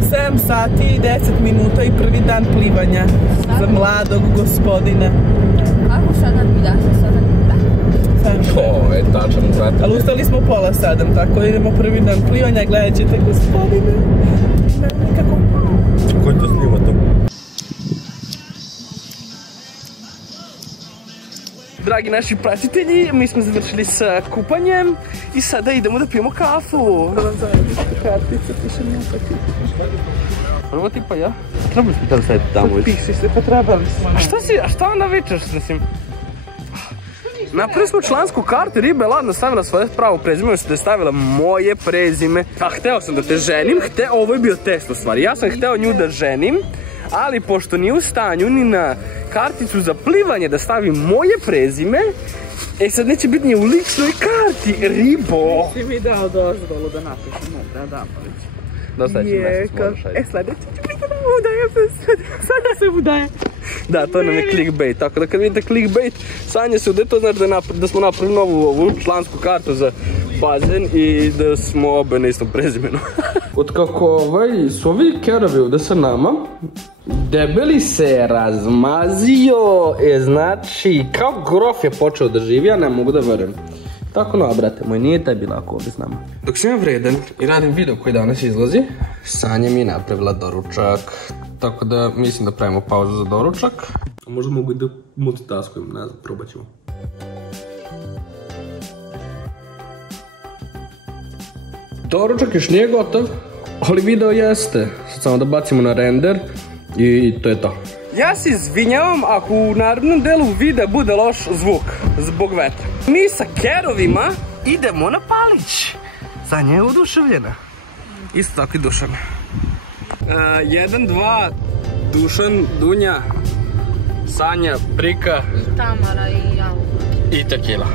7 sati i 10 minuta i prvi dan plivanja za mladog gospodina. Kako 7 mi daš? 7 da. O, je tačan, brate. Ali ustali smo pola 7, tako da idemo prvi dan plivanja, gledat ćete gospodine. Nekako... Ko je to snima to? Dragi naši pratitelji, mi smo završili sa kupanjem i sada idemo da pijemo kafu. Da vam zajedite kartice, pišem ja pa ti. Prvo ti pa ja? Trebali smo tada staviti tamo. Piši se, pa trebali smo. A šta onda vičeš, mislim? Napravili smo člansku kartu, riba je ladno stavila svoje pravo prezime, da je stavila moje prezime. A hteo sam da te ženim, ovo je bio test u stvari. Ja sam hteo nju da ženim, ali pošto nije u stanju ni na karticu za plivanje da stavi moje prezime, sad neće biti ni u ličnoj karti, ribo! Si mi dao dozvolu da napišem Abramović. Do sledećeg mjeseca možeš, ajde. Sledeće će biti da mu udaje, Sanja se udaje. Da, to nam je clickbait, tako da kad vidite clickbait, Sanja se udaje, to znači da smo napravili novu ovu člansku kartu za bazen i da smo obe na istom prezimenu. Otkako su ovi kerovi ovdje sa nama, debeli se razmazio, znači kao grof je počeo da živi, ja ne mogu da verujem. Tako no, brate moj, nije taj bila ako ovdje s nama. Dok sam ja vredan i radim video koji danas izlazi, Sanja mi je napravila doručak. Tako da mislim da pravimo pauzu za doručak. A možda mogu i da multitaskujem, ne znam, probat ćemo. Doručak još nije gotov, ali video jeste. Sad samo da bacimo na render i to je to. Ja se izvinjavam ako u narednom delu videa bude loš zvuk zbog vetra. Mi sa kerovima idemo na Palić. Sanja je oduševljena. Isto tako i Dušan. 1, 2, Dušan, Dunja, Sanja, Prika. I Tamara i ja. I tekila.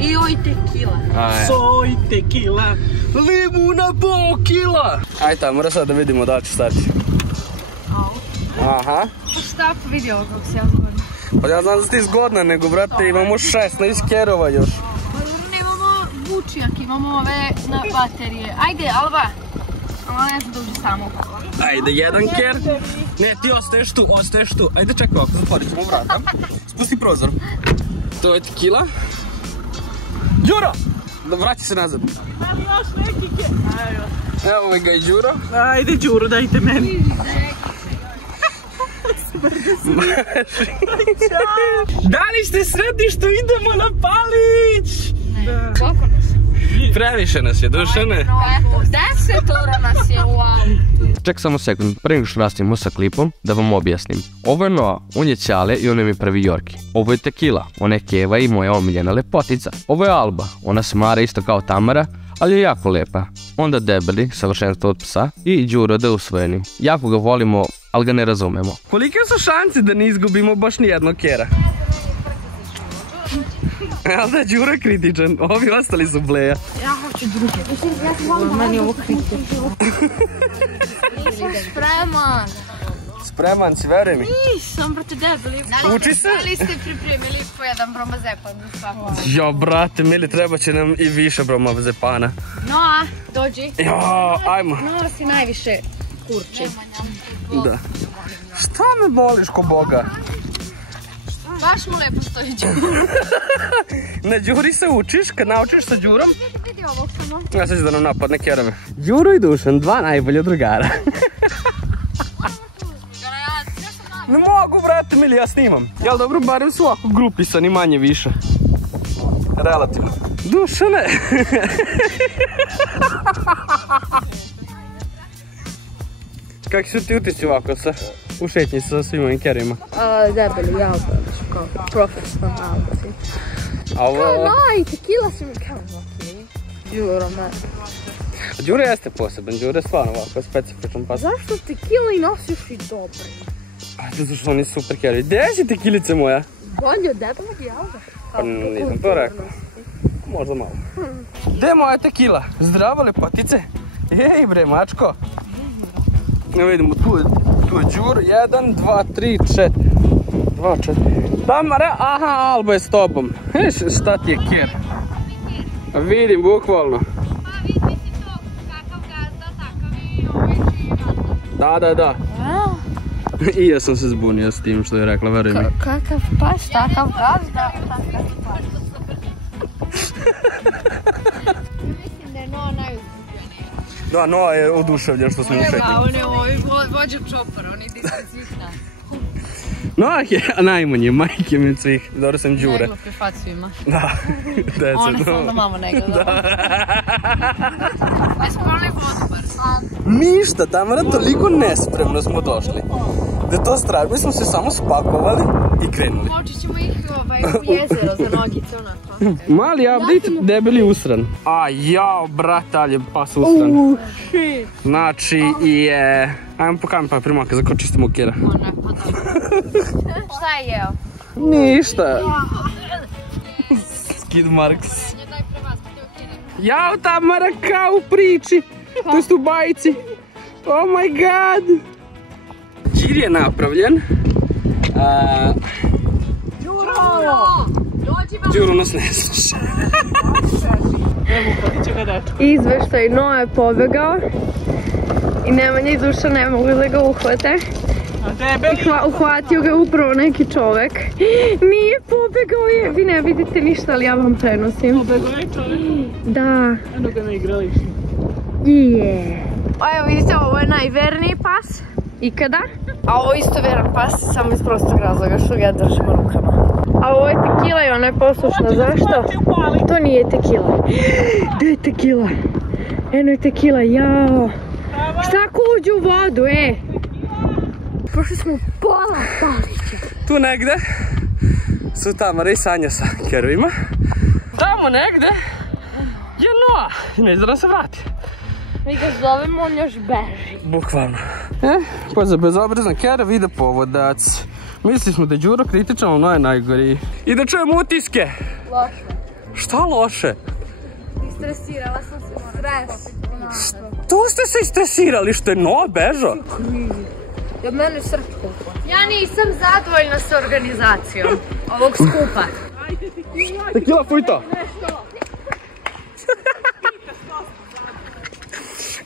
I oj tekila. Soj tekila, limuna po kila. Ajde Tamara, sad da vidimo da ću stati. Aha. Pa šta vidi ovo kako si ja zgodna? Pa ja znam da si ti zgodna, nego brate imamo 16 kerova još. Pa imamo vučijak, imamo ove na baterije. Ajde, Alba. Ona ne znam da uđe samo. Ajde, jedan ker. Ne, ti ostaješ tu. Ajde čekaj ovako, zatvorit ćemo vrata. Spusti prozor. To je tekila. Đuro! Vraći se nazad. Ali još neki ker. Evo mi ga i Đuro. Ajde Đuro, dajte meni. Da li ste sretni što idemo na Palić? Ne, koliko nas je? Previše nas je, Dušane. 10 nas je u autu. Ček samo sekund, prije nego što nastavimo sa klipom, da vam objasnim. Ovo je Noa, on je Ćale i on je mi pravi Jorki. Ovo je Tekila, ona je Keva i moja omiljena lepotica. Ovo je Alba, ona smara isto kao Tamara, ali je jako lepa. Onda Debeli, savršenstvo od psa, i Đuro da je usvojeni. Jako ga volimo, ali ga ne razumemo. Kolike su šanse da ne izgubimo baš nijednog kera? Ali da je Đuro kritičan, ovi ostali su bleja. Ja hoću druge. Meni ovo kritično. Nisam spreman. Spreman si, veruj mi. Nisam, brate, debeli. Uči se? Da li ste pripremili po jedan bromazepan za svako? Jo, brate, mili, treba će nam i više bromazepana. Noa, dođi. Jo, ajmo. Noa si najviše kurči. Da. Šta me boliš ko Boga? Baš mu lepo stoji Đuro. Na Đuri se učiš, kad naučiš sa Đurom. Vidi ovo samo. Ja sad ću da nam napadne kerove. Đuro i Dušan, dva najbolja drugara. Ne mogu, brate, mili, ja snimam. Jel dobro, barem su ovako grupisani manje više. Relativno. Dušane! Kakvi su ti utisci ovako sa u šetnji sa svim ovim kerovima? Debeli, ja upravo kao profesionalno. A ovo... Kao naj, tekila si mi kao okej. Đuro, me. Đuro jeste poseban, Đuro je stvarno ovako specifičan pas. Zašto tekila i nosiš i dobro? Zato što oni super kerovi. Gde si tekilice moja? Bolje od debelog i Alba. Pa nisam to rekao. Možda malo. Gde je moja tekila? Zdravo, lepotice. Ej bre, mačko. Ne vidimo, tu je Đuro. 1, 2, 3, 4. 2, 4. Tamara, aha, Alba je s tobom. Šta ti je ker? Vidim, bukvalno. Pa vidi si to, kakav gazda, takav i ovaj živi gazda. Da. I ja sam se zbunio s tim što je rekla, veruj mi. Kakav pas, takav gazda. Mislim da je Noa najuzbuđeniji. Da, Noa je oduševljen što smo u šetnju. On je vođa čopara, on je ispred svih nas. Noa je najmanji, majke mi svih. Dobro sam Đure. Najglupi fat svima. Da, deca. Ona sam da mama ne gleda. Jesmo pali vodu bar sad? Ništa, Tamara, toliko nespremno smo došli. Da je to strašno, mi smo se samo spakovali i krenuli. Moći ćemo ih u jezero za nogice, onako. Mali update, debeli usran. A jao, brate, ali je pas usran. Znači je... Ajmo pokajemo pa primaka za ko čistimo kjera. Šta je jeo? Ništa. Skid Marks. Jao, Tamara, kao u priči. To jest u bajici. Oh my god. Džir je napravljen. Đuro nas ne sluša. Izveštaj, Noa je pobegao i Nemanja i Duša ne mogu da ga uhvate. Uhvatio ga upravo neki čovek. Nije pobegao je, vi ne vidite ništa, ali ja vam prenosim. Pobegao je čovek? Da. Eno ga na igralištu. Evo vidite, ovo je najverniji pas ikada. A ovo je isto veran pas, samo iz prostog razloga što ga držimo rukama. A ovo je tekila i ona je poslušna, zašto? To nije tekila. Gde je tekila? Eno je tekila, jao. Šta ako uđe u vodu, Prošli smo pola palića. Tu negde su Tamara i Sanja sa kerovima. Tamo negde je Noa. Ne zna da se vrati. Mi ga zovemo, on još beži. Bukvalno. Pa za bezobrazan kerov ide povodac. Mislili smo da je Đuro kritičan, ali Noa je najgori. I da čujemo utiske. Loše. Šta loše? Istresirala sam se. Stres. To ste se istresirali što je Noa bežao? Od mene srpko. Ja nisam zadovoljna s organizacijom ovog skupa. Tekila, fuj to!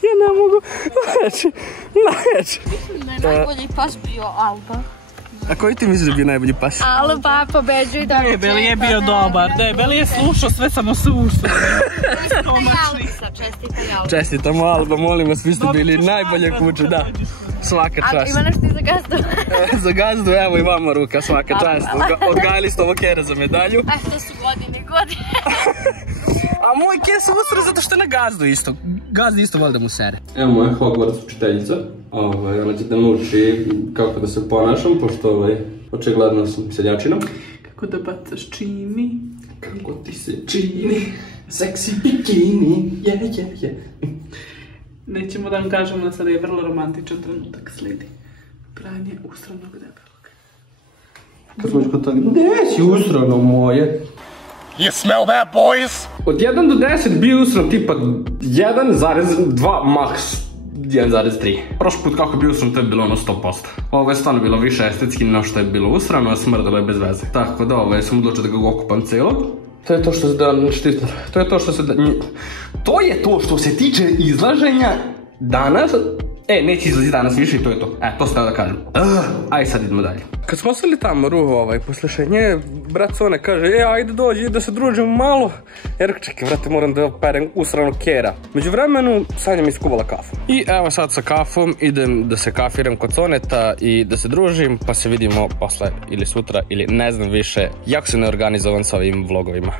Ja ne mogu, najveći. Mislim da je najbolji pas bio Alba. A koji ti misliš da je bio najbolji pas? Alba pobeđuje da me Debeli je bio dobar, Debeli je slušao sve samo slušao. Čestitamo Alba, molim vas, vi ste bili najbolje kuće, da. Svaka čast. Ima nešto i za gazdu? Za gazdu, evo i vama ruka, svaka čast. Odgajali ste ovo kjera za medalju. A to su godine. A moj kjer se usre zato što je na gazdu isto. Gazdi isto voli da mu sere. Evo moja Hogwarts učiteljica. Ona će da nauči kako da se ponašam, pošto očigledno sam seljačina. Kako da bacaš čini? Kako ti se čini? Seksi bikini, je. Nećemo da vam kažemo da sada je vrlo romantičan trenutak slijedi. Pranje usranog debelog. Kad smo kod toga, gdje si usrano moje? You smell that, boys? Od 1 do 10 bio usran tipa 1,2 max 1,3. Prošli put kako je bio usran to je bilo ono 100%. Ovo je stvarno bilo više estetski no što je bilo usrano, a smrdilo je bez veze. Tako da ovo sam odlučio da ga okupam celog. To je to što se da štitno. To je to što se da... To je to što se tiče izlaženja danas. Neće izlazi danas više i to je to. To sam da kažem. Aj sad idemo dalje. Kad smo ostali tamo posle šetnje, brat Sone kaže, ajde dođi da se družimo malo. Ja rekao, čekaj, vrate, moram da operem usranog kjera. Među vremenu, Sanja mi iskuvala kafu. I evo sad sa kafom idem da se kafiram kod Soneta i da se družim, pa se vidimo posle ili sutra ili ne znam više, jako sam neorganizovan sa ovim vlogovima.